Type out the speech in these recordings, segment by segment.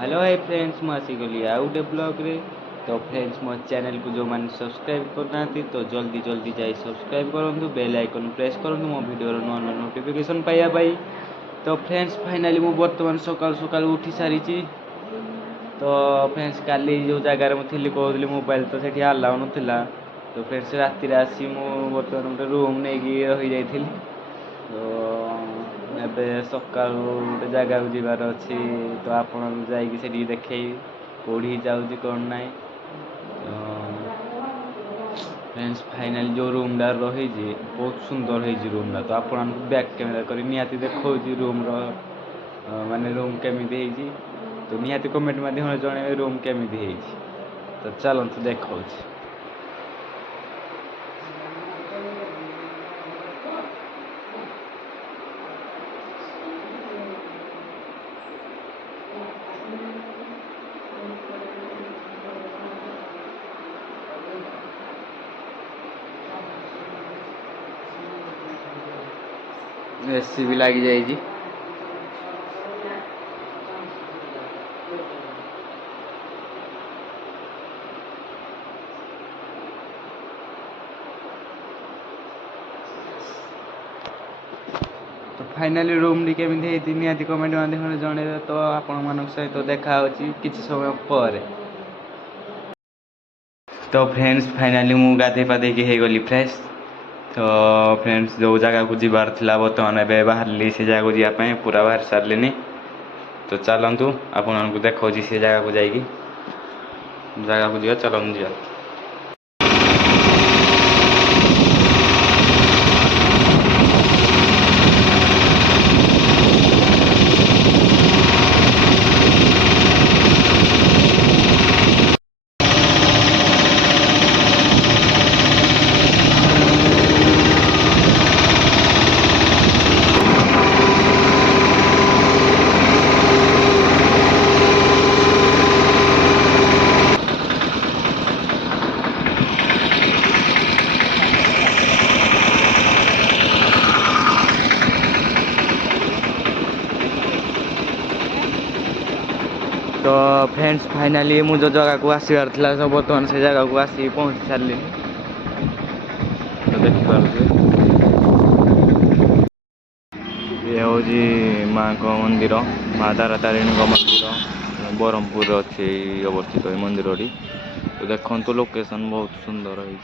Hello hi friends ମୁଁ ଆସିଗଲି ଆଉ ଗୋଟେ ବ୍ଲଗ୍ରେ। ତ ଫ୍ରେଣ୍ଡସ୍ ମୋ ଚ୍ୟାନେଲକୁ ଯେଉଁମାନେ ସବସ୍କ୍ରାଇବ୍ କରୁନାହାନ୍ତି ତ ଜଲ୍ଦି ଯାଇ ସବସ୍କ୍ରାଇବ୍ କରନ୍ତୁ, ବେଲ୍ ଆଇକନ୍ ପ୍ରେସ୍ କରନ୍ତୁ ମୋ ଭିଡ଼ିଓର ନୂଆ ନୋଟିଫିକେସନ୍ ପାଇବା ପାଇଁ। ତ ଫ୍ରେଣ୍ଡସ୍ ଫାଇନାଲି ମୁଁ ବର୍ତ୍ତମାନ ସକାଳୁ ଉଠି ସାରିଛି। ତ ଫ୍ରେଣ୍ଡସ୍ କାଲି ଯେଉଁ ଜାଗାରେ ମୁଁ ଥିଲି କହୁଥିଲି ମୋବାଇଲ୍ ତ ସେଠି ଆଲାଉ ନଥିଲା। ତ ଫ୍ରେଣ୍ଡସ୍ ରାତିରେ ଆସି ମୁଁ ବର୍ତ୍ତମାନ ଗୋଟେ ରୁମ୍ ନେଇକି ରହିଯାଇଥିଲି। ତ ଏବେ ସକାଳୁ ଗୋଟେ ଜାଗାକୁ ଯିବାର ଅଛି, ତ ଆପଣଙ୍କୁ ଯାଇକି ସେଠିକି ଦେଖେଇବି କେଉଁଠିକି ଯାଉଛି କ'ଣ ନାହିଁ। ତ ଫ୍ରେଣ୍ଡସ୍ ଫାଇନାଲି ଯେଉଁ ରୁମ୍ଟା ରହିଛି ବହୁତ ସୁନ୍ଦର ହେଇଛି ରୁମ୍ଟା। ତ ଆପଣଙ୍କୁ ବ୍ୟାକ୍ କ୍ୟାମେରା କରି ନିହାତି ଦେଖାଉଛି ରୁମ୍ର ମାନେ ରୁମ୍ କେମିତି ହେଇଛି। ତ ନିହାତି କମେଣ୍ଟ ମାଧ୍ୟମରେ ଜଣାଇବେ ରୁମ୍ କେମିତି ହେଇଛି। ତ ଚାଲନ୍ତୁ ଦେଖାଉଛି। एसी भी लग जाएगी। तो फाइनाली रूम टी केमिति हेती निहाती कमेंट माध्यम जणेबे। तो आपण मानक सहित देखा होची किछि समय पर। तो फ्रेंड्स फाइनाली मु गाधे पाधे के हे गली फ्रेश। तो फ्रेंड्स जो जगह को जीवार थिला बर्तमान एबे बाहरली से जगह को जिया पे पूरा बाहर सारलिनी। तो चलतु आपको देखा से जगह को जाइए जगह को जा चलतु जा। तो फ्रेंड्स फाइनाली मु जो जगह को आसबार था सब बर्तमान से जगह को आसी पहुँची सारे। तो देखिए ये हूँ माँ को मंदिर, माँ तारा तारिणी मंदिर ब्रह्मपुर अच्छे अवस्थित ये मंदिर। तो देखो लोकेशन बहुत सुंदर है।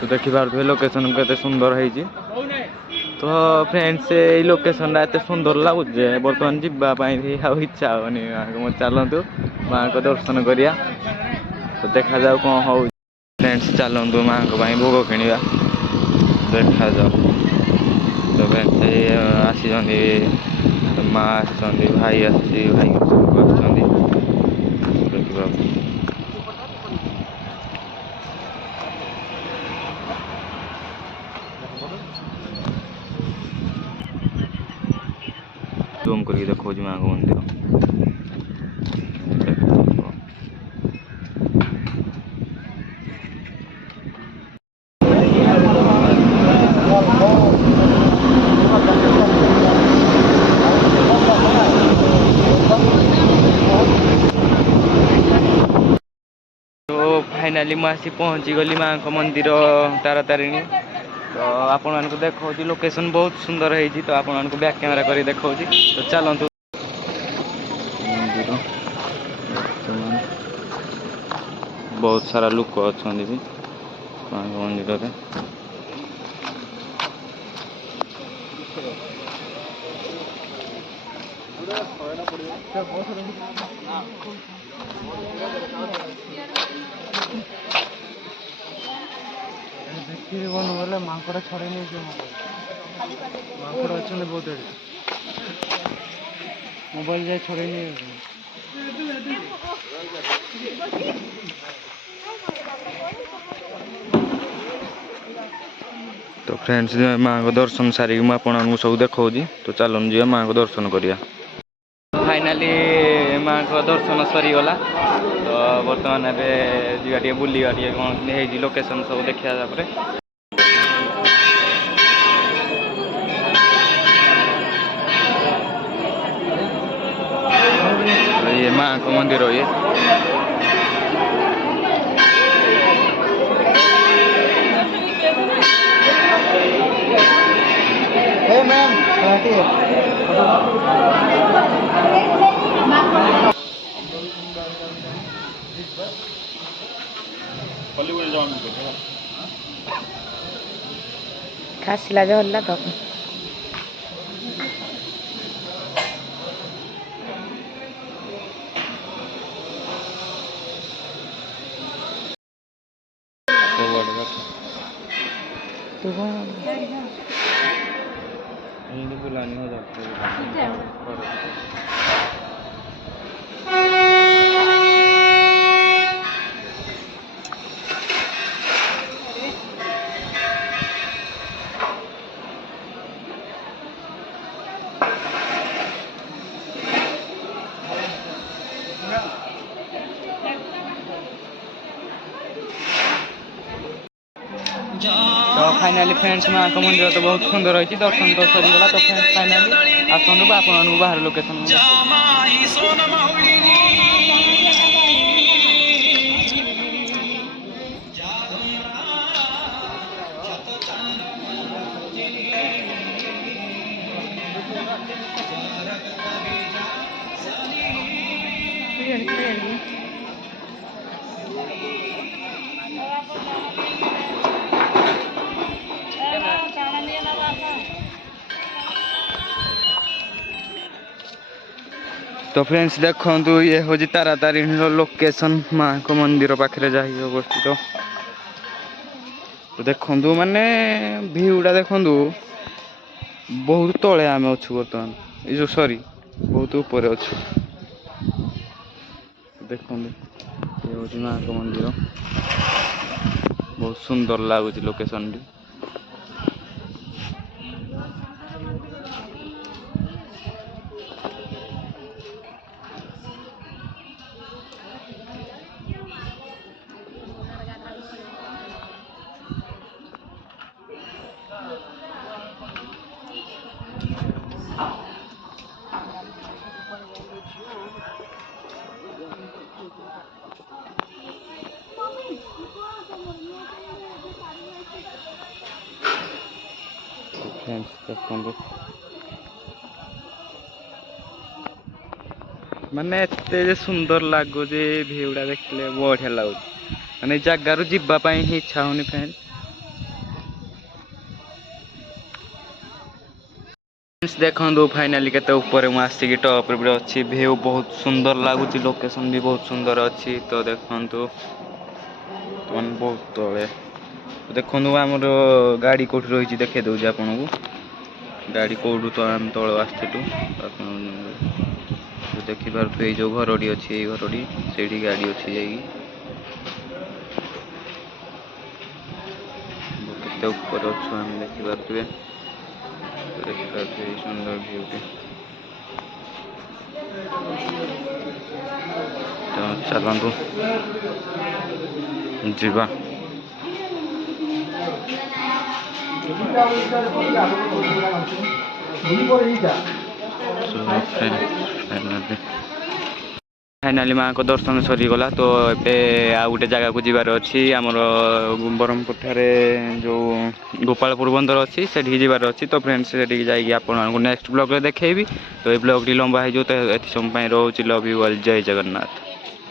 तो देखिए लोकेशन केते सुंदर है। तो फ्रेंड्स ये लोकेशन एत सुंदर लगुचे बर्तमान जावाई इच्छा होनी। चलतु माँ को दर्शन करिया। तो देखा जाऊ कौन हो। फ्रेंड्स चलतु माँ को भोग किणवा देखा जाऊ। तो फ्रेंड्स आसी माँ आसुँच भाई आसी भाई देखा जूम करके देखो माँ को मंदिर। तो फाइनाली मुझे पहुँची गली माँ को मंदिर तारा तारिणी। तो आपण मानक देखा लोकेशन बहुत सुंदर है। तो आपण मानक बैक कैमरा कर देखा। तो चलतु मंदिर बहुत सारा लोक अच्छा भी माँ मंदिर में। देखिए कौन बोले मांकड़ छड़े नहीं मांकड़ अच्छे बहुत मोबाइल जाए छड़े नहीं। तो फ्रेंड्स माँ को दर्शन सारिक मुझे आपको सब देखा तो चलन जी माँ को दर्शन करिया। फाइनाली माँ को दर्शन सरीगला तो बर्तमान एवं बुलिया कौन है लोकेशन सब देखा। ये माँ को मंदिर हो ये खासिला जो हल्ला तो बुलानी हो जाती है। तो फाइनाली फ्रेंड्स माँ को मंदिर तो बहुत सुंदर रही दर्शन तो सरीगला तो फ्रेंड्स फाइनाली आसतु आपको बाहर लोकेशन तो फ्रेंड्स देखो ये हूँ तारातारिणी लोकेशन माँ को मंदिर पाखे जा अवस्थित तो देखु माने भ्यूटा देखु बहुत तले आम अच्छु बर्तमान ये जो सॉरी बहुत ऊपर अच्छु देखो ये हूँ माँ को मंदिर बहुत सुंदर लगुच लोकेशन टी माने एते सुंदर लगुच भ्यूटा देखले बढ़िया लगुच माने जगार जावाई ही इच्छा होनी फ्रेंड देखो फाइनाली केते ऊपर मु आसिक टॉप रे अच्छी भ्यू बहुत सुंदर लगुच लोकेशन भी बहुत सुंदर अच्छी तो देखो मन बहुत तले देखो आमर गाड़ी कौट रही देखे दूसरी आपन को गाड़ी कौटू तो आम तल आसलु देखिपे ये जो घरटी अच्छी ये घरटी से गाड़ी अच्छी जाते ऊपर अच्छु आम देखिपे देखिपे सुंदर भ्यूटी तो चलतु जीवा फाइनाली माँ को दर्शन सरीगला तो ए आ गोटे जगह को जीवार अच्छी आमर ब्रह्मपुर ठारे जो गोपालपुर बंदर अच्छी से जीवार अच्छी तो फ्रेंड्स से जाइए आपको नेक्स्ट ब्लॉग रे देखेबी तो ये ब्लॉग टी लंबा हो जो समय रोच लव यू ऑल जय जगन्नाथ।